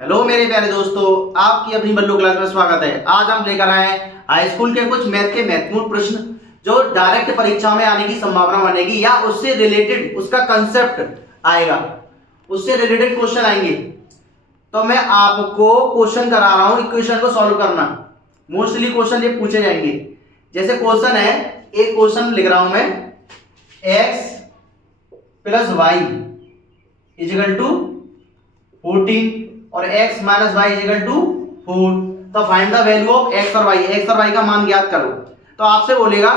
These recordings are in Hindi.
हेलो मेरे प्यारे दोस्तों, आपकी अपनी बल्लू क्लास में स्वागत है। आज हम लेकर आए हैं हाई स्कूल के कुछ मैथ के महत्वपूर्ण प्रश्न जो डायरेक्ट परीक्षा में आने की संभावना बनेगी या उससे रिलेटेड उसका कंसेप्ट आएगा, उससे रिलेटेड क्वेश्चन आएंगे। तो मैं आपको क्वेश्चन करा रहा हूं, इक्वेशन को सॉल्व करना। मोस्टली क्वेश्चन ये पूछे जाएंगे। जैसे क्वेश्चन है, एक क्वेश्चन लिख रहा हूं मैं, x plus Y is equal to 14 और x minus Y is equal to 4। तो find the value of x और y का मान ज्ञात करो। तो आपसे बोलेगा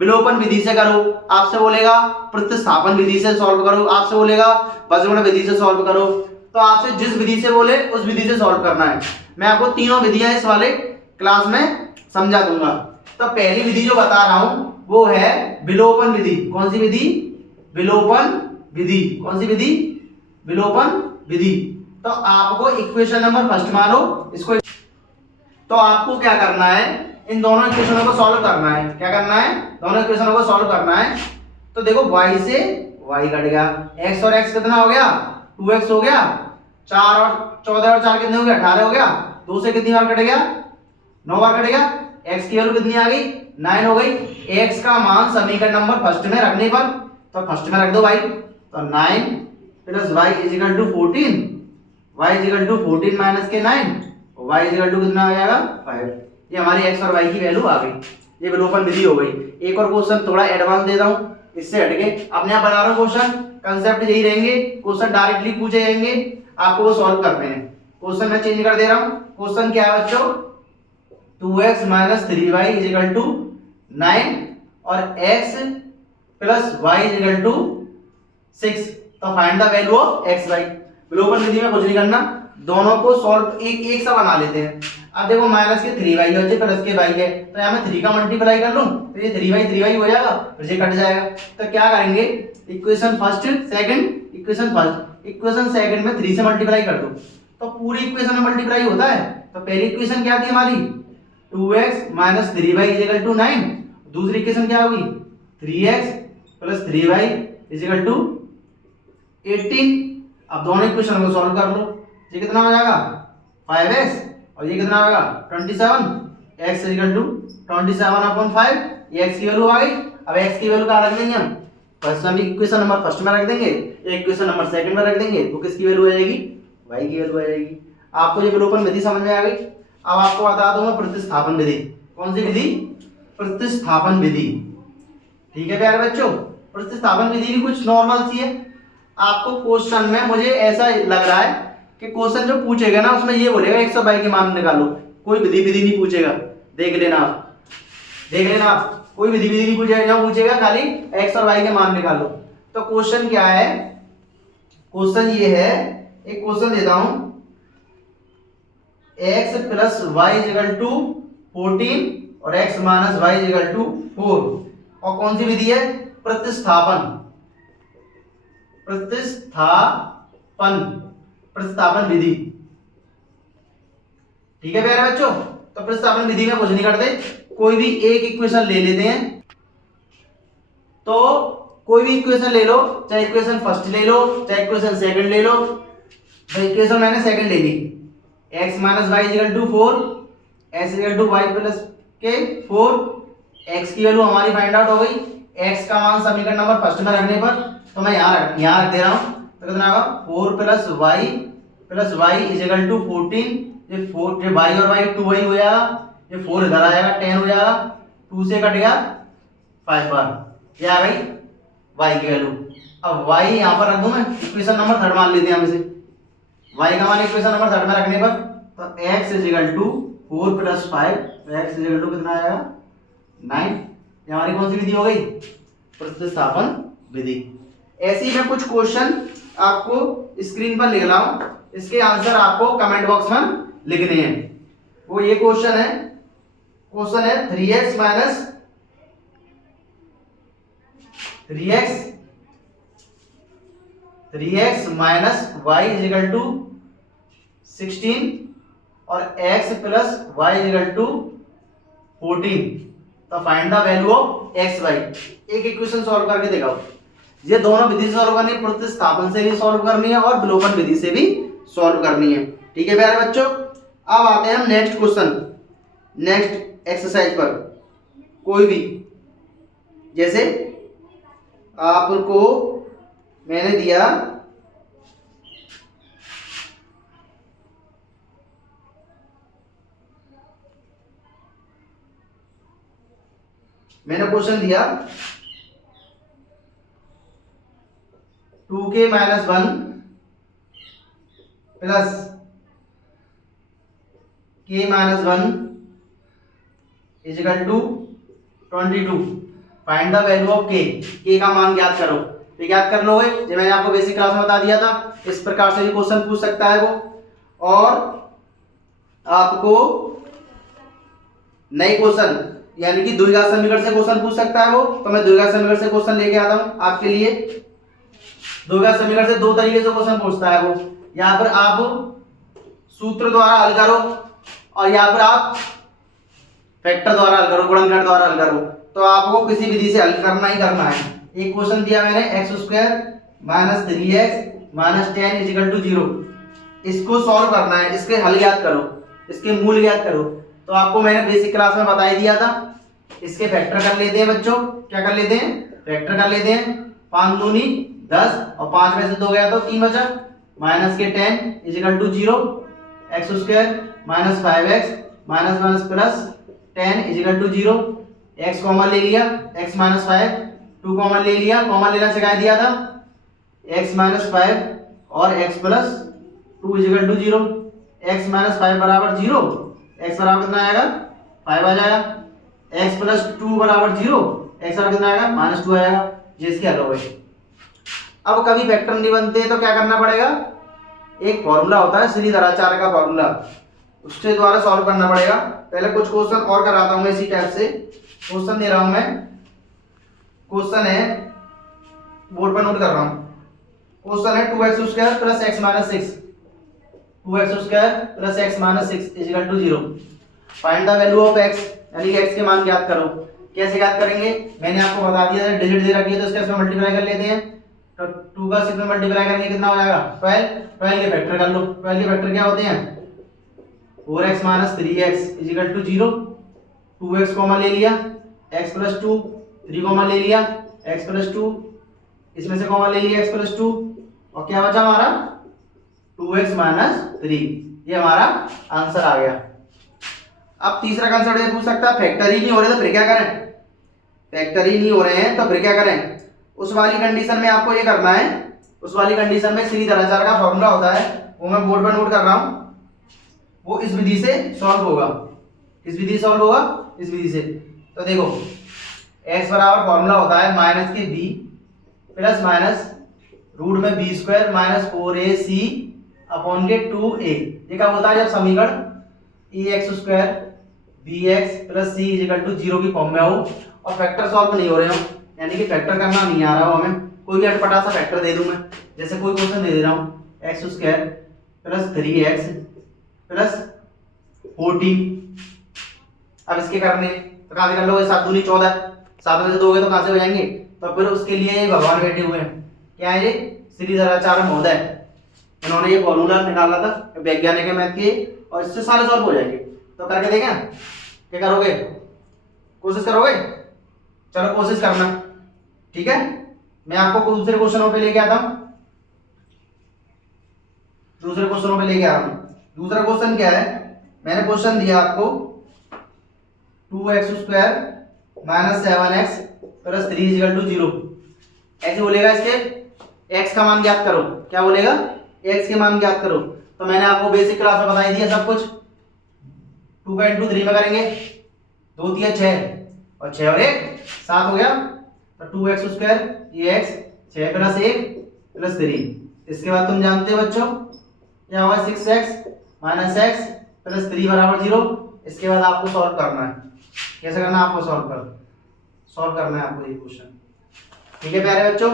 विलोपन विधि से करो, आपसे बोलेगा प्रतिस्थापन विधि से सॉल्व करो, आपसे बोलेगा बजगुण विधि से सॉल्व करो। तो आपसे जिस विधि से बोले उस विधि से सॉल्व करना है। मैं आपको तीनों विधियां इस वाले क्लास में समझा दूंगा। तो पहली विधि जो बता रहा हूं वो है विलोपन विधि। कौन सी विधि? विलोपन विधि। कौन सी विधि? विलोपन विधि। तो आपको इक्वेशन नंबर फर्स्ट मानो इसको। तो आपको क्या करना है, इन दोनों इक्वेशनों को सॉल्व करना है। क्या करना है? दोनों इक्वेशनों को सॉल्व करना है। तो देखो y से y कट गया, x और x कितना हो गया? 2x हो गया। 4 और 14 और 4 कितने हो गया? 18 हो गया। 2 से कितनी बार कट गया? 9 बार कट गया। x की वैल्यू कितनी आ गई? 9 हो गई। x का मान समीकरण नंबर फर्स्ट में रखने पर, तो फर्स्ट में रख दो भाई। तो 9 plus y equal to 14, y equal to 14 minus के 9, y इजिकल टू कितना आ जाएगा? 5। ये हमारी x और y की वैल्यू आ गई। ये विलोपन विधि हो गई। एक और क्वेश्चन थोड़ा एडवांस देता हूं, इससे हटके अपने यहाँ बना रहा हूं क्वेश्चन। कंसेप्ट यही रहेंगे, क्वेश्चन डायरेक्टली पूछे जाएंगे, आपको वो सॉल्व करने हैं। क्वेश्चन मैं चेंज कर दे रहा हूं। क्वेश्चन क्या है बच्चों? 2x minus 3y is equal to 9 और x plus y equal to 6। तो find the value of x y। विलोपन विधि में कुछ नहीं करना, दोनों को सॉल्व एक सा बना लेते हैं। अब देखो माइनस के 3y है, प्लस के y है, तो यहाँ मैं 3 का मल्टीप्लाई कर लूं तो ये 3y हो जाएगा, फिर ये कट जाएगा। तो क्या करेंगे, equation first second, equation second में 3 से मल्टीप्लाई कर दो तो पूरी इक्वेशन में मल्टीप्लाई होता है। तो पहली इक्वेशन क्या थी हमारी? 2x minus 3y is equal to 9। दूसरी इक्वेशन क्या होगी? 3x plus 3y is equal to 18। अब दोनों इक्वेशन को सॉल्व कर लो। ये कितना हो जाएगा? 5x और ये कितना होगा? 27। x equal to 27/5। ये x की वैल्यू आ गई। अब x की वैल्यू कहाँ रख देंगे हम? फर्स्ट में इक्वेशन नंबर फर्स्ट में रख देंगे, एक इक्वेशन नंबर सेकंड में रख देंगे। तो किसकी वैल्यू आ जाएगी? y की वैल्यू आ जाएगी। आपको ये विलोपन विधि समझ में आ गई। अब आपको बता दूं मैं प्रतिस्थापन विधि। कौन सी विधि? प्रतिस्थापन विधि। ठीक है प्यारे बच्चों, प्रतिस्थापन विधि भी कुछ नॉर्मल सी है। आपको क्वेश्चन में मुझे ऐसा लग रहा है कि क्वेश्चन जो पूछेगा ना उसमें ये बोलेगा x और y के मान निकालो। कोई विधि नहीं पूछेगा। देख लेना आप, कोई विधि नहीं पूछेगा, खाली x और y के मान निकालो। तो क्वेश्चन क्या है? क्वेश्चन ये है, एक क्वेश्चन देता हूं, x plus Y is equal to 14 और x minus Y is equal to 4। और कौन सी विधि है? प्रतिस्थापन विधि। ठीक है प्यारे बच्चों, तो प्रतिस्थापन विधि में कुछ नहीं करते, कोई भी एक इक्वेशन ले लेते हैं। तो कोई भी इक्वेशन ले लो, चाहे इक्वेशन फर्स्ट ले लो चाहे इक्वेशन सेकंड ले लो। तो इक्वेशन मैंने सेकंड ले ली, x minus Y is equal to 4, x is equal to y plus के 4। x की वैल्यू हमारी फाइंड आउट हो गई। x का मान समीकरण नंबर फर्स्ट में रखने पर, तो मैं यहाँ रख दे रहा हूँ। तो कितना होगा? 4 प्लस वाई इजिकल टू 14। ये 4, ये y और y 2y हो जाएगा, ये 4 इधर आ जाएगा, 10 हो जाएगा। 2 से कट गया 5 बार, ये आ गई y की वैल्यू। अब y यहाँ पर रख दूं मैं, इक्वेशन नंबर थर्ड मान लेते हैं हम इसे। y का मान इक्वेशन नंबर थर्ड में रखने पर, तो x is equal to 4 plus 5, x is equal to कितना आएगा? 9। ये हमारी कौन सी विधि हो गई? प्रतिस्थापन विधि। ऐसे ही मैं कुछ क्वेश्चन आपको स्क्रीन पर लिख रहा हूं, इसके आंसर आपको कमेंट बॉक्स में लिखने हैं। वो ये क्वेश्चन है 3x minus Y is equal to 16 और x plus Y is equal to 14। तो find the value of x y। एक इक्वेशन सॉल्व करके दिखाओ। ये दोनों विधि से सॉल्व करनी है, प्रतिस्थापन से भी सॉल्व करनी है और विलोपन विधि से भी सॉल्व करनी है। ठीक है प्यारे बच्चों, अब आते हैं हम नेक्स्ट क्वेश्चन, नेक्स्ट एक्सरसाइज पर। कोई भी, जैसे आपको मैंने दिया क्वेश्चन दिया 2k - 1 plus k - 1 is equal to 22। Find the value of k का मान ज्ञात करो। तो ज्ञात कर लोगे, जो मैंने आपको बेसिक क्लास में बता दिया था, इस प्रकार से भी क्वेश्चन पूछ सकता है वो। और आपको नए क्वेश्चन यानी कि द्विघात समीकरण से क्वेश्चन पूछ सकता है वो, तो मैं द्विघात समीकरण से क्वेश्चन लेके आता हूं आपके लिए। द्विघात समीकरण से दो तरीके से क्वेश्चन पूछता है वो, यहाँ पर आप सूत्र द्वारा हल करो और यहाँ पर आप फैक्टर द्वारा हल करो, गुणनखंड द्वारा हल करो। तो आपको किसी विधि से हल करना ही करना है। एक क्वेश्चन दिया मैंने x² - 3x - 10 = 0, इसको सॉल्व करना है, इसके हल ज्ञात करो, इसके मूल ज्ञात करो। तो आपको मैंने बेसिक क्लास में बता ही दिया था। इसके फैक्टर कर लेते हैं बच्चों, क्या कर लेते हैं, फैक्टर कर लेते हैं। 5 दूनी 10 और 5 में से 2 गया तो 3 बचा, -10 = 0, x² - 5x plus 10 = 0। x common ले लिया, x - 5, 2 कॉमन ले लिया, कॉमन लेना सिखा दिया था, x - 5 और x + 2 = 0। x - 5 बराबर 0, x बराबर कितना आएगा 5 आ जाएगा, x + 2 बराबर 0, x बराबर कितना आएगा -2 आएगा, जिसके हल हो गए। अब कभी वेक्टर नहीं बनते तो क्या करना पड़ेगा, एक फॉर्मूला होता है श्रीधराचार्य का फॉर्मूला, उसके द्वारा सॉल्व करना पड़ेगा। पहले कुछ क्वेश्चन और कराता हूं मैं इसी टाइप से। क्वेश्चन दे रहा हूं मैं, क्वेश्चन है, बोर्ड पर नोट कर रहा हूं। क्वेश्चन है 2x² + x - 6, 2x² + x - 6 = 0। Find the value of x, यानी कि x के मान ज्ञात करो। कैसे ज्ञात करेंगे, मैंने आपको बता दिया था, डिजिट दे रखी है तो इसके साथ मल्टीप्लाई कर लेते हैं। तो 2 का 6 में मल्टीप्लाई करेंगे कितना हो जाएगा 12, 12 के फैक्टर कर लो। 12 के फैक्टर क्या होते हैं 4x - 3x = 0, 2x कॉमन ले लिया, x + 2, 3 कॉमन ले लिया, x + 2, इसमें से कॉमन ले लिया x + 2, और क्या बचा हमारा 2x - 3। ये हमारा आंसर आ गया। अब तीसरा कंसेप्ट ये पूछ सकता है फैक्टर ही नहीं हो रहे तो फिर क्या करें, फैक्टर ही नहीं हो रहे हैं तो फिर क्या करें। उस वाली कंडीशन में आपको ये करना है, उस वाली कंडीशन में श्रीधराचार्य का फॉर्मूला होता है, वो मैं बोर्ड पर नोट कर रहा हूं, वो इस विधि से सॉल्व होगा। इस विधि से सॉल्व होगा, इस विधि से। तो देखो x बराबर फॉर्मूला होता है -b प्लस माइनस रूट में b² - 4ac अपॉन के 2a। ये क्या होता है जब समीकरण ax² bx + c = 0 की फॉर्म में हो और फैक्टर सॉल्व नहीं हो रहे हो, यानी कि फैक्टर करना नहीं आ रहा हो हमें, कोई भी अटपटा सा फैक्टर दे दूं मैं। जैसे कोई क्वेश्चन दे रहा हूं x² + 3x + 14। अब इसके करने तो कहां से कर लोगे, 7 दूनी 14, 7 में से 2 गए तो कहां से हो जाएंगे। तो फिर उसके लिए भगवान बैठे हुए हैं, क्या है ये श्रीधराचार्य महोदय, इन्होंने ये फॉर्मूला निकाला था वैज्ञानिक मैथ के, और इससे सारे सॉल्व हो जाएंगे। तो करके देखें, क्या करोगे, कोशिश करोगे, चलो कोशिश करना, ठीक है। मैं आपको दूसरे क्वेश्चनों पे लेके आता हूं, दूसरे क्वेश्चनों पे लेके आ रहा हूं। दूसरा क्वेश्चन क्या है, मैंने क्वेश्चन दिया आपको 2x² - 7x + 3 = 0। ऐसे बोलेगा इसके x का मान ज्ञात करो, क्या बोलेगा x के मान ज्ञात करो। तो मैंने आपको बेसिक क्लास में बताई दिया सब कुछ। 2 का × 3 में करेंगे, 2 × 3 = 6 और 6 और 1 7 हो गया। तो 2x² ये x 6 + 1 + 3। इसके बाद तुम जानते हो बच्चों क्या होगा 6x - x + 3 = 0। इसके बाद आपको सॉल्व करना है, कैसे करना है आपको सॉल्व करना है आपको ये क्वेश्चन, ठीक है प्यारे बच्चों।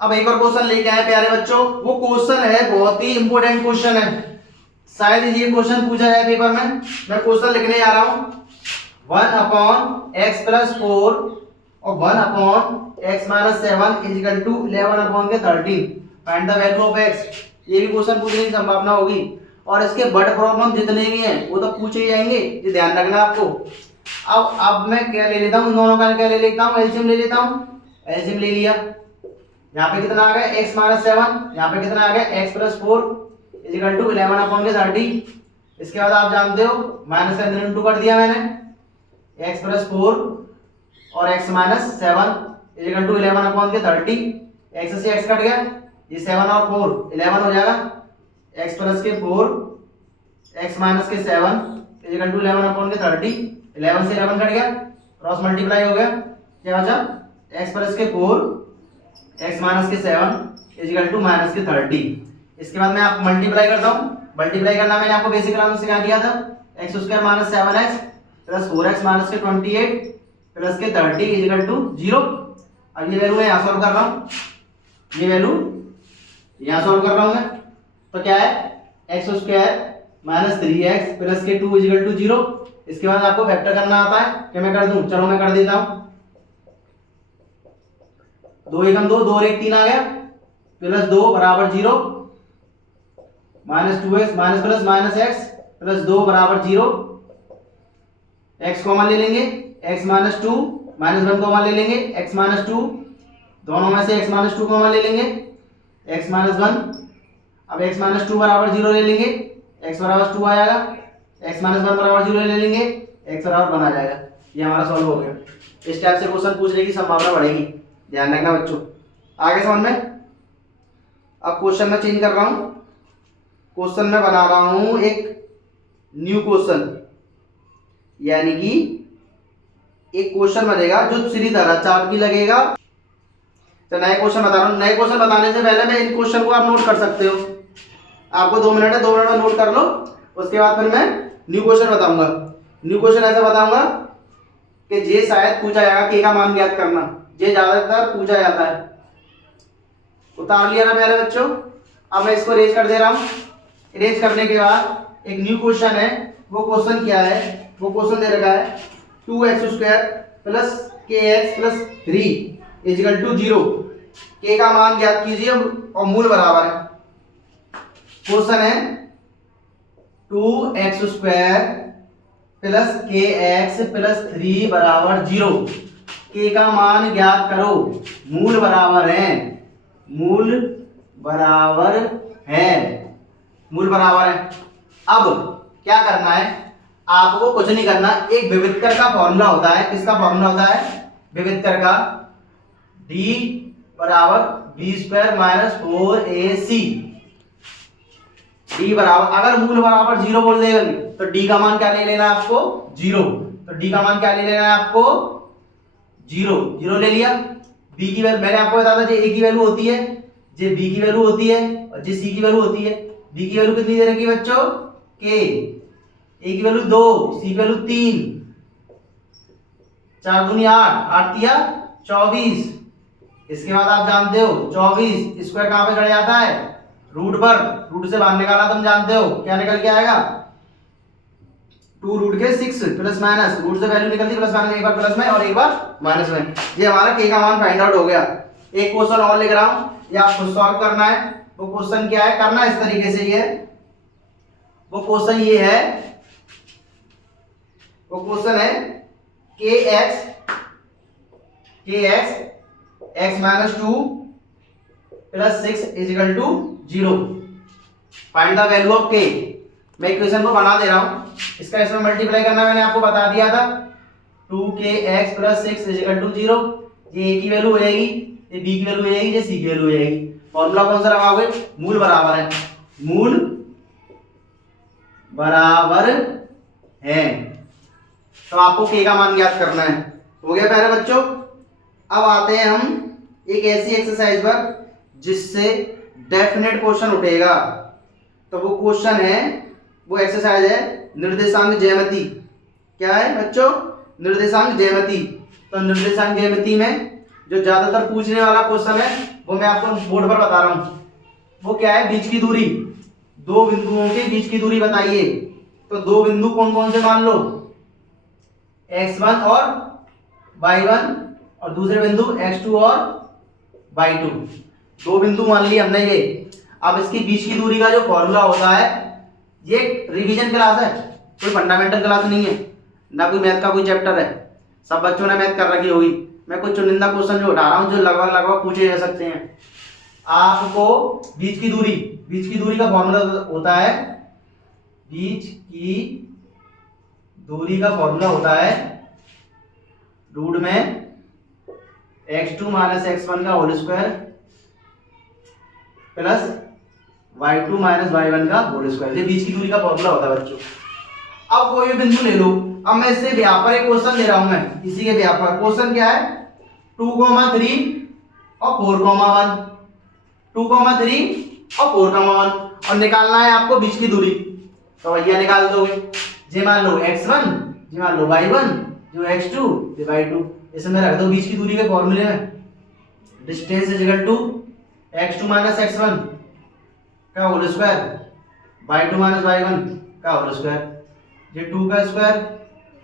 अब एक और क्वेश्चन लेके आए प्यारे बच्चों, वो क्वेश्चन है बहुत ही इंपॉर्टेंट क्वेश्चन है, शायद ये क्वेश्चन पूछा जाए पेपर में। मैं क्वेश्चन लिखने जा रहा हूं 1/x + 4 और 1/x - 7 = 11/13। Find the value of x। ये भी क्वेश्चन पूछने की संभावना होगी। और इसके बड़े प्रॉब्लम जितने भी हैं वो तो पूछे ही जाएंगे, ये ध्यान रखना आपको। अब मैं क्या ले लेता हूँ, दोनों का क्या ले लेता हूँ, एलसीएम ले लेता हूँ। एलसीएम ले लिया, यहाँ पे कितना आ गया x माइनस 7, यहाँ पे कितना आ गया x plus 4 is equal to 11 upon के 30। इसके बाद आप जानते हो माइनस का इंटू कर दिया मैंने, x प्लस 4 और x minus 7 is equal to 11 upon के 30। x से x कट गया, ये 7 और 4 11 हो जाएगा, x प्लस के 4 x माइनस के 7 इजिकल टू 11 अपॉन के 30। 11 से 11 कट गया, क्रॉस मल्टीप्लाई हो गया, क्या बचा x प्लस के 4 x माइनस के 7 इजिकल टू माइनस के 30। इसके बाद मैं आप मल्टीप्लाई करता हूँ, मल्टीप्लाई करना मैंने आपको बेसिक क्लास में सिखा दिया था, x square minus 7x plus 4x minus के 28 प्लस के 30 इजिकल टू 0। अब ये वैल्यू मैं यहाँ सॉल्व कर रहा हूँ, ये वैल्यू यहाँ सॉल्व कर रहा हूँ मैं, तो क्या है x square minus 3x plus के 2 इजिकल टू 0। इसके बाद आपको फैक्टर करना आता है कि मैं कर दूं, चलो मैं कर देता हूँ। 2 एकम 2, 2 और 1 3 आ गया, प्लस 2 बराबर 0 minus 2x minus plus minus x plus 2 बराबर 0। x कॉमन ले लेंगे, x माइनस 2 माइनस 1 कॉमन ले लेंगे, x माइनस 2 दोनों में से x माइनस 2 कॉमन ले लेंगे, x माइनस 1। अब x माइनस 2 बराबर 0 ले लेंगे, x बराबर 2 आ जाएगा, x माइनस 1 बराबर 0 ले लेंगे, x बराबर 1 आ जाएगा। ये हमारा सॉल्व हो गया। इस टाइप से क्वेश्चन पूछने की संभावना बढ़ेगी, ध्यान रखना बच्चों। आगे समझ में। अब क्वेश्चन में चेंज कर रहा हूं, क्वेश्चन में बना रहा हूं एक न्यू क्वेश्चन, यानी कि एक क्वेश्चन बनेगा जो सीधी तरह चार्ट भी लगेगा। तो नए क्वेश्चन बता रहा हूं, नए क्वेश्चन बताने से पहले मैं इन क्वेश्चन को आप नोट कर सकते हो, आपको 2 मिनट है, 2 मिनट में नोट कर लो। उसके बाद फिर मैं न्यू क्वेश्चन बताऊंगा। न्यू क्वेश्चन ऐसा बताऊंगा कि ये शायद पूछा जाएगा के का मान ज्ञात करना, ये ज्यादातर पूछा जाता है। उतार लिया ना प्यारे बच्चों। अब मैं इसको इरेज कर दे रहा हूं। इरेज करने के बाद एक न्यू क्वेश्चन है, वो क्वेश्चन क्या है, वो क्वेश्चन दे रखा है 2x square plus kx plus 3 is equal to 0। के का मान ज्ञात कीजिए और मूल बराबर है। क्वेश्चन है 2x square plus kx plus 3 बराबर 0। के का मान ज्ञात करो, मूल बराबर है, मूल बराबर है, मूल बराबर है। अब क्या करना है, आपको कुछ नहीं करना, एक विविधकर का फॉर्मूला होता है। किसका फॉर्मूला होता है, विविधकर का, d बराबर b square minus 4ac। d बराबर, अगर मूल बराबर 0 बोल देगा तो d का मान क्या ले लेना है आपको, 0। तो d का मान क्या ले लेना है आपको, 0। 0 ले लिया। b की वैल्यू मैंने आपको बताया था, जो a की वैल्यू होती है, जो b की वैल्यू होती है और जो c की वैल्यू होती है। b की वैल्यू कितनी दे रखी है बच्चों, k, a की वैल्यू 2, c की वैल्यू 3, 4 दूनी 8, 8 तिया 24। इसके बाद आप जानते हो 24 स्क्वायर कहां पे चढ़ जाता है, रूट पर। रूट से बाहर निकाला तुम जानते हो क्या निकल के आएगा, 2 रूट के 6 प्लस माइनस, रूट से वैल्यू निकलती प्लस माइनस, एक बार प्लस में और एक बार माइनस में। ये हमारा के का मान फाइंड आउट हो गया। एक क्वेश्चन और लिख रहा हूं, ये आपको सॉल्व करना है। वो क्वेश्चन क्या है, करना इस तरीके से, ये वो क्वेश्चन ये है, वो क्वेश्चन है kx x minus 2 plus 6 is equal to 0। Find the value of k। मैं इक्वेशन को बना दे रहा हूं, इसका इसमें मल्टीप्लाई करना मैंने आपको बता दिया था, 2kx प्लस 6 इजिकल टू 0। ये a की वैल्यू हो जाएगी, ये b की वैल्यू हो जाएगी, ये c की वैल्यू हो जाएगी। फॉर्मूला कौन सा लगाओगे, मूल बराबर है, मूल बराबर है। तो आपको k का मान ज्ञात करना है। हो गया प्यारे बच्चों। अब आते हैं हम एक ऐसी एक्सरसाइज पर जिससे डेफिनेट क्वेश्चन उठेगा। तो वो क्वेश्चन है, वो एक्सरसाइज है निर्देशांक ज्यामिति। क्या है बच्चों, निर्देशांक ज्यामिति। तो निर्देशांक ज्यामिति में जो ज्यादातर पूछने वाला क्वेश्चन है वो मैं आपको बोर्ड पर बता रहा हूं। वो क्या है, बीच की दूरी, दो बिंदुओं के बीच की दूरी बताइए। तो दो बिंदु कौन कौन से मान लो, x1 और y1 और दूसरे बिंदु x2 और y2। दो बिंदु मान लिए हमने ये। अब इसकी बीच की दूरी का जो फॉर्मूला होता है, ये रिवीजन क्लास है, कोई फंडामेंटल क्लास नहीं है, ना कोई मैथ का कोई चैप्टर है। सब बच्चों ने मैथ कर रखी होगी। मैं कुछ चुनिंदा क्वेश्चन जो उठा रहा हूँ जो लगभग लगभग पूछे जा सकते हैं। आपको बीच की दूरी का फॉर्मूला होता है, बीच की दूरी का फॉर्मूला होता है रूट में x2 माइनस x1 का whole square plus y2 minus y1 का होल स्क्वायर। ये बीच की दूरी का फॉर्मूला होता है बच्चों। अब कोई भी बिंदु ले लो, अब मैं इससे व्यापार एक क्वेश्चन ले रहा हूं, मैं इसी के व्यापार क्वेश्चन क्या है 2,3 और 4,1, 2,3 और 4,1 और निकालना है आपको बीच की दूरी। तो भैया निकाल दोगे, जे मान लो x1, जे मान लो y1, जो x2 ये y2, इसमें रख दो बीच की दूरी के फॉर्मूले में। Distance is equal to x2 minus x1 का whole square, y2 minus y1 का होल स्क्वायर, ये 2 का स्क्वायर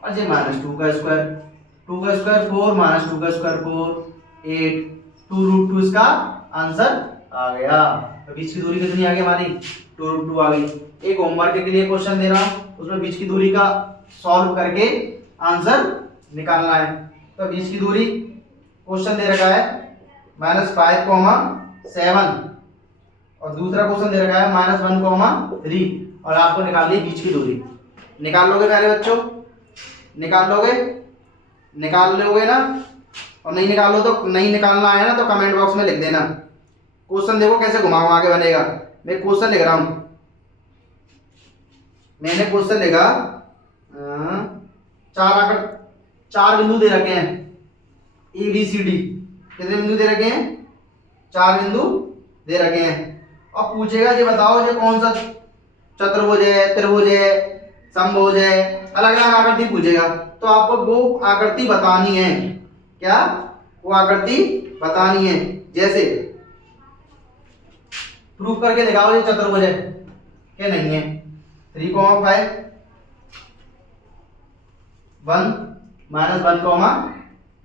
और ये माइनस 2 का स्क्वायर, 2 का स्क्वायर 4 माइनस 2 का स्क्वायर 4 8, 2√2 इसका आंसर आ गया। तो बीच की दूरी कितनी आ गई हमारी 2√2 आ गई। एक होमवर्क के लिए क्वेश्चन दे रहा हूं, उसमें बीच की दूरी का सॉल्व करके आंसर निकालना है। तो बीच की दूरी क्वेश्चन दे रखा है -5,7 और दूसरा क्वेश्चन दे रखा है -1,3 और आपको निकालनी है बीच की दूरी। निकाल लोगे प्यारे बच्चों, निकाल लोगे ना, और नहीं निकालो तो नहीं निकालना आया ना तो कमेंट बॉक्स में लिख देना। क्वेश्चन देखो कैसे घुमा घुमा के बनेगा। मैं क्वेश्चन लिख रहा हूं, मैंने क्वेश्चन लिखा 4 बिंदु दे रखे हैं ABCD। कितने बिंदु दे रखे हैं 4 बिंदु दे रखे हैं और पूछेगा ये बताओ ये कौन सा चतुर्भुज है, त्रिभुज है, समभुज है, अलग अलग आकृति पूछेगा। तो आपको वो आकृति बतानी है, क्या वो आकृति बतानी है। जैसे प्रूफ करके दिखाओ ये चतुर्भुज है क्या नहीं है। 3,5 1 माइनस 1,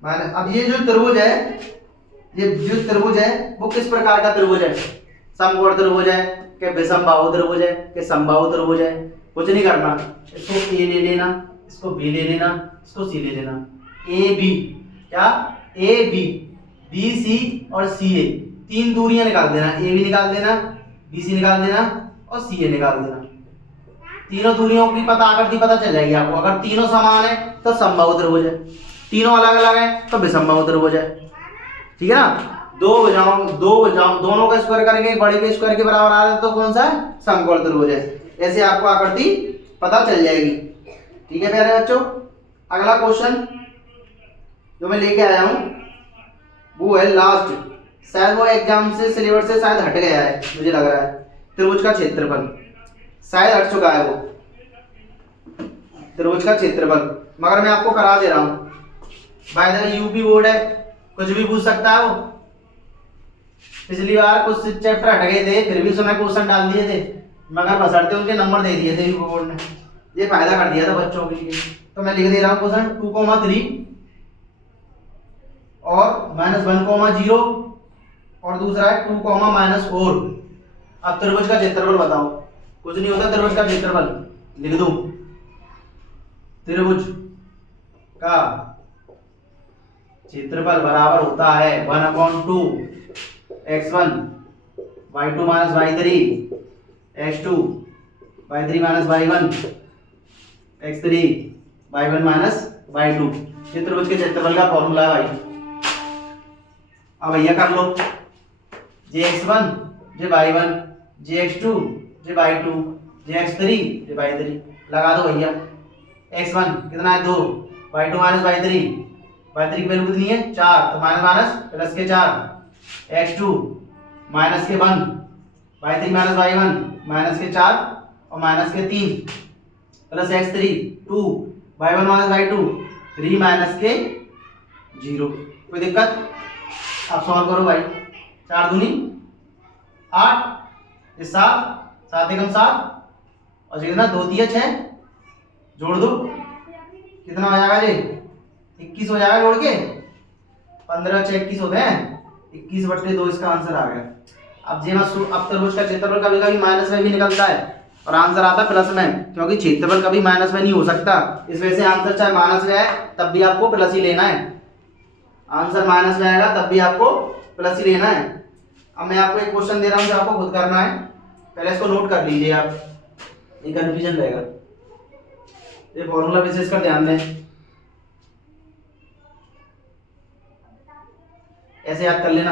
माइनस। अब ये जो त्रिभुज है, ये जो त्रिभुज है वो किस प्रकार का त्रिभुज है, समकोण त्रिभुज है कि विषमबाहु त्रिभुज है कि समबाहु त्रिभुज है। कुछ नहीं करना, इसको A ले लेना, इसको B ले लेना, इसको C ले लेना। AB क्या AB BC और CA 3 दूरियां निकाल देना, AB निकाल देना, BC निकाल देना और CA निकाल देना। तीनों दूरियों की आकृति पता चल जाएगी आपको। अगर तीनों समान है तो समबाहु त्रिभुज है, तीनों अलग अलग है तो विषमबाहु त्रिभुज है। ठीक है ना। दो भुजाओं दोनों का स्क्वायर करके बड़े के स्क्वायर के बराबर आ रहा है तो कौन सा है, समकोण त्रिभुज है। ऐसे आपको आकृति पता चल जाएगी। ठीक है प्यारे बच्चों। अगला क्वेश्चन जो मैं लेके आया हूं वो है लास्ट, शायद वो एग्जाम से सिलेबस से शायद हट गया है मुझे लग रहा है। त्रिभुज का क्षेत्रफल शायद हट चुका है वो, त्रिभुज का क्षेत्रफल, मगर मैं आपको करा दे रहा हूं। By the way UP board है, कुछ भी पूछ सकता है वो। पिछली बार कुछ चैप्टर हट गए थे फिर भी उसमें क्वेश्चन डाल दिए थे, मगर बसरते उनके नंबर दे दिए थे यूपी बोर्ड ने। ये फायदा कर दिया था बच्चों के लिए। तो मैं लिख दे रहा हूं क्वेश्चन 2,3 और -1,0 और दूसरा है 2,-4। अब त्रिभुज का क्षेत्रफल बताओ। कुछ नहीं होता त्रिभुज का क्षेत्रफल, लिख दूं त्रिभुज का क्षेत्रफल बराबर होता है 1/2 x1 y2 minus y3 x2 y3 minus y1 x3 y1 minus y2। ये त्रिभुज के क्षेत्रफल का फॉर्मूला है भाई। अब भैया कर लो, jx1 जे y1 jx2 जे y2 jx3 जे y3 लगा दो भैया। x1 कितना है 2, y2 माइनस y3 की वैल्यू कितनी है 4 तो माइनस माइनस प्लस के 4, x2 माइनस के 1, y3 माइनस y1 माइनस के 4 और माइनस के 3 plus x3 2, y1 minus y2 3 minus के 0। कोई दिक्कत? आप सॉल्व करो भाई। 4 दूनी 8, 7, 7 एकम 7 और कितना 2 3 6 जोड़ दो कितना हो जाएगा जी 21 हो जाएगा। जोड़ के 15 6 21 होते हैं, 21/2 इसका आंसर आ गया। अब त्रिभुज का क्षेत्रफल कभी कभी माइनस में भी निकलता है और आंसर आता है प्लस में, क्योंकि क्षेत्रफल कभी माइनस में नहीं हो सकता, इस वजह से आंसर चाहे माइनस में आए तब भी आपको प्लस ही लेना है। आंसर माइनस में आएगा तब भी आपको प्लस ही लेना है। अब मैं आपको एक क्वेश्चन दे रहा हूँ जो आपको खुद करना है, पहले इसको नोट कर लीजिए आप, ये कंफ्यूजन रहेगा। ये फॉर्मूला विशेष कर ध्यान दें, ऐसे याद कर लेना,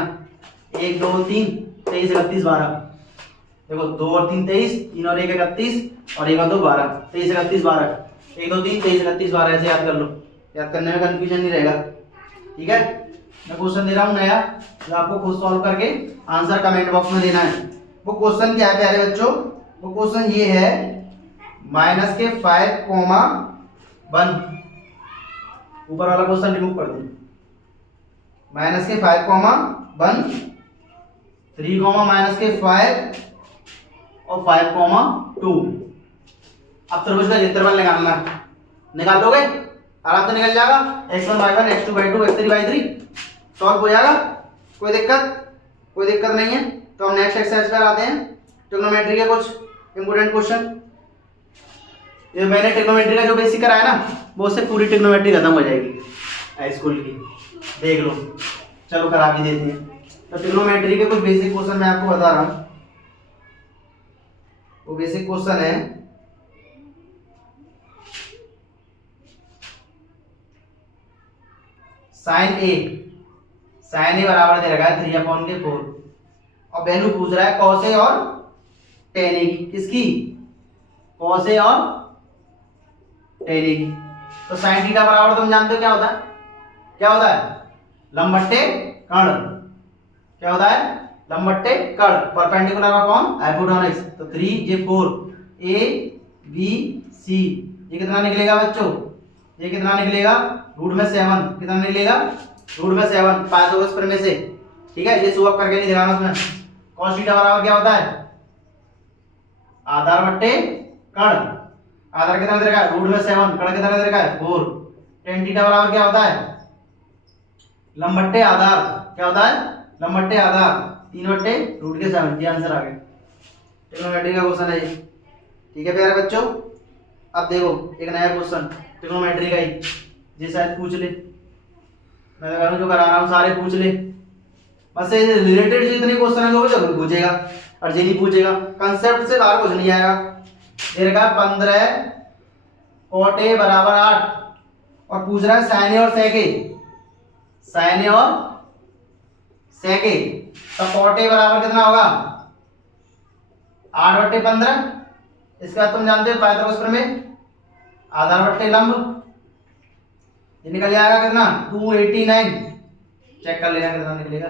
1 2 3 23 31 12। देखो 2 और 3 23, 3 और 1 31 और 1 और 2 12, 23 31 12, 1 2 3 23 31 12, ऐसे याद कर लो। याद करने में कंफ्यूजन नहीं रहेगा, ठीक है। मैं क्वेश्चन दे रहा हूँ नया, जो आपको खुद सॉल्व करके आंसर कमेंट बॉक्स में देना है। वो क्वेश्चन क्या है प्यारे बच्चों, वो क्वेश्चन ये है माइनस के 5,1, ऊपर वाला क्वेश्चन रिमूव कर दूं, माइनस के 5,1, 3, माइनस के 5 और 5,2। अब त्रिभुज का क्षेत्रफल निकालना, निकाल लोगे आराम से, निकल जाएगा। x1 y1 x2 y2 x3 y3 solve हो जाएगा, कोई दिक्कत नहीं है। तो हम नेक्स्ट एक्सरसाइज पर आते हैं, ट्रिग्नोमेट्री के कुछ इंपोर्टेंट क्वेश्चन। ये मैंने ट्रिग्नोमेट्री का जो बेसिक कराया ना, वो उससे पूरी ट्रिग्नोमेट्री खत्म हो जाएगी हाई स्कूल की, देख लो। चलो करा भी देते हैं। तो ट्रिग्नोमेट्री के कुछ बेसिक क्वेश्चन मैं आपको बता रहा हूँ। वो बेसिक क्वेश्चन है साइन ए बराबर दे रखा है 3/4 और वैल्यू पूछ रहा है कॉस ए और टेन ए की, किसकी, कॉस ए और टेन ए की। तो साइन थीटा बराबर तुम जानते हो क्या होता है, लंब बट्टे कर्ण, क्या होता है, लंब बट्टे कर्ण, परपेंडिकुलर अपॉन हाइपोटेन्यूज। तो 3 ये 4 ए बी सी, ये कितना निकलेगा बच्चों, ये कितना निकलेगा, रूट में 7, कितना निकलेगा, रूट में 7, पाइथागोरस प्रमेय से, ठीक है। ये सुअप करके नहीं दिखाना उसमें। cos थीटा बराबर क्या होता है, आधार बट्टे कर्ण, आधार कितना दे रखा है, रूट में 7, कर्ण कितना दे रखा है 4। tan थीटा बराबर क्या होता है, लंब बट्टे आधार, क्या होता है, लंब बट्टे आधार, 3/रूट के 7। ये आंसर आ गया, ट्रिग्नोमेट्री का क्वेश्चन है ये, ठीक है प्यारे बच्चों। अब देखो एक नया क्वेश्चन ट्रिग्नोमेट्री का ही, ये शायद पूछ ले, मैं तो कह रहा हूं जो करा रहा हूं सारे पूछ ले, बस से रिलेटेड जितने क्वेश्चन है वो जरूर पूछेगा, और ये नहीं पूछेगा कंसेप्ट से बाहर कुछ नहीं आएगा। ये रखा 15 cot a बराबर 8 और पूछ रहा है sin a और sec a, sin a और sec a। तो cot a बराबर कितना होगा, 8/15। इसके बाद तुम जानते हो पाइथागोरस प्रमेय, आधार बट्टे लंब, ये निकल जाएगा कितना 289, चेक कर लेना कितना निकलेगा।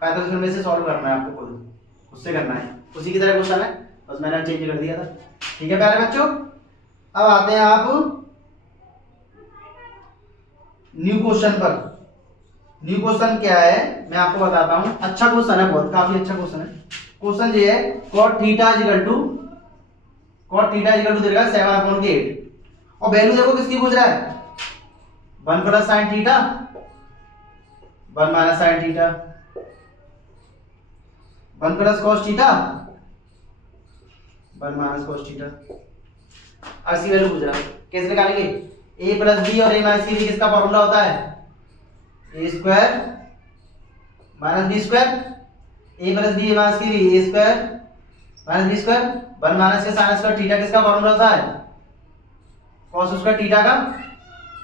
पाइथागोरस प्रमेय से सॉल्व करना है आपको, खुद उससे करना है, उसी की तरह क्वेश्चन है, बस मैंने चेंज कर दिया था, ठीक है प्यारे बच्चों। अब आते हैं आप न्यू क्वेश्चन पर। न्यू क्वेश्चन क्या है मैं आपको बताता हूं, अच्छा क्वेश्चन है, बहुत काफी अच्छा क्वेश्चन है। क्वेश्चन ये है cot थीटा इक्वल टू दे रखा है 7/8 और वैल्यू देखो किसकी पूछ रहा है, 1 + sin theta 1 - sin theta, 1 + cos theta 1 - cos theta. ऐसी वैल्यू पूछ रहा है, कैसे निकालेंगे, a + b और a - c b किसका फॉर्मूला होता है, a² - b², a + b a - c b a² - b², 1 - के sin² थीटा किसका फॉर्मूला होता है, cos² थीटा का,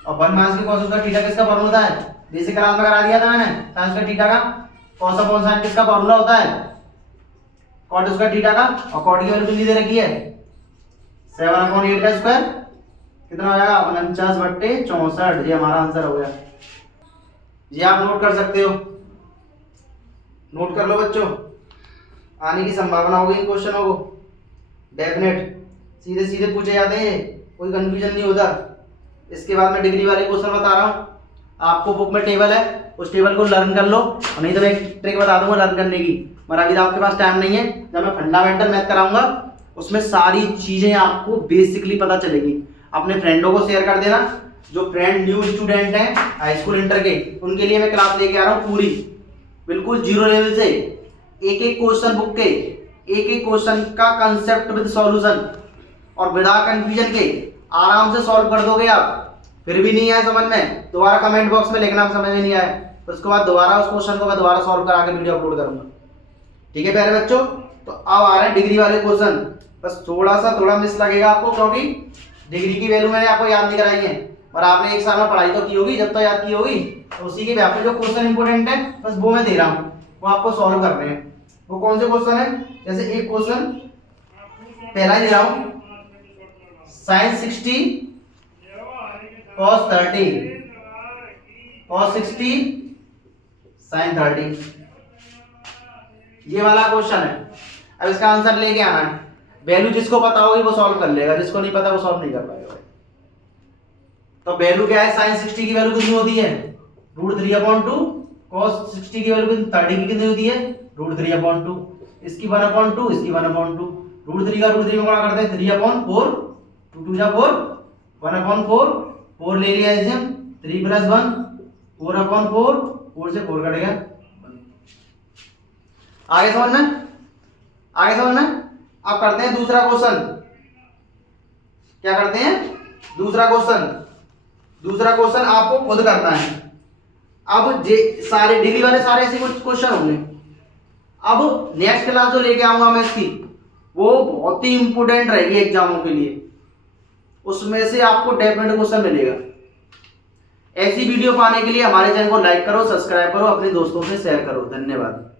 और 1 - के cos² थीटा किसका फॉर्मूला होता है, बेसिक क्लास में करा दिया था मैंने, sin² थीटा का। cos अपॉन sin किसका फॉर्मूला होता है, cot² थीटा का, और cot की वैल्यू कितनी दे रखी है 7/8 का स्क्वायर, कितना हो जाएगा 49/64। ये हमारा आंसर हो गया, ये आप नोट कर सकते हो, नोट कर लो बच्चों, आने की संभावना होगी इन क्वेश्चनों को, डेफिनेट सीधे सीधे पूछे जाते हैं, कोई कंफ्यूजन नहीं होता। इसके बाद मैं डिग्री वाले क्वेश्चन बता रहा हूँ, आपको बुक में टेबल है, उस टेबल को लर्न कर लो, और नहीं तो मैं एक ट्रिक बता दूंगा लर्न करने की, मगर अभी तो आपके पास टाइम नहीं है। जब मैं फंडामेंटल मैथ कराऊंगा उसमें सारी चीजें आपको बेसिकली पता चलेगी। अपने फ्रेंडों को शेयर कर देना, जो फ्रेंड न्यू स्टूडेंट हैं हाई स्कूल इंटर के, उनके लिए मैं क्लास लेके आ रहा हूँ पूरी, बिल्कुल जीरो लेवल से, एक एक क्वेश्चन बुक के एक एक क्वेश्चन का कंसेप्ट विद सॉल्यूशन और बिना कंफ्यूजन के आराम से सॉल्व कर दोगे आप। फिर भी नहीं आया समझ में, दोबारा कमेंट बॉक्स में लिखना समझ में नहीं आया, तो उसके बाद दोबारा उस क्वेश्चन को मैं दोबारा सॉल्व करा के वीडियो अपलोड करूंगा। ठीक है प्यारे बच्चों, तो अब आ रहे हैं डिग्री वाले क्वेश्चन। बस थोड़ा मिस लगेगा आपको, क्योंकि डिग्री की वैल्यू मैंने आपको याद नहीं कराई है, और आपने एक साल में पढ़ाई तो की होगी, जब तो याद की होगी, तो उसी के बेस पे जो क्वेश्चन इंपोर्टेंट है बस वो मैं दे रहा हूँ, वो आपको सॉल्व करने हैं। वो कौन से क्वेश्चन है? जैसे एक क्वेश्चन पहला ही दे रहा हूँ, sin 60 cos 30 cos 60 sin 30, ये वाला क्वेश्चन है। अब इसका आंसर लेके आना है। वैल्यू जिसको पता होगी वो सॉल्व कर लेगा, जिसको नहीं पता वो सॉल्व नहीं कर पाएगा। तो वैल्यू क्या है? sin 60 की वैल्यू कितनी होती है? √3/2। cos 60 की वैल्यू 30 की कितनी होती है? √3/2। इसकी 1/2, इसकी 1/2। √3 का √3 में गुणा करते हैं 3/4, 2 2 जा 4, 1/4, 4 ले लिया एलसीएम, 3 + 1 4/4, 4 से 4 कटेगा। आगे समझ में? आगे समझ में? अब करते हैं दूसरा क्वेश्चन। क्या करते हैं? दूसरा क्वेश्चन आपको खुद करना है। अब सारे डिग्री वाले सारे ऐसे कुछ क्वेश्चन होंगे। अब नेक्स्ट क्लास जो लेके आऊंगा मैं इसकी, वो बहुत ही इंपोर्टेंट रहेगी एग्जामों के लिए, उसमें से आपको डेफिनेट क्वेश्चन मिलेगा। ऐसी वीडियो पाने के लिए हमारे चैनल को लाइक करो, सब्सक्राइब करो, अपने दोस्तों से शेयर करो। धन्यवाद।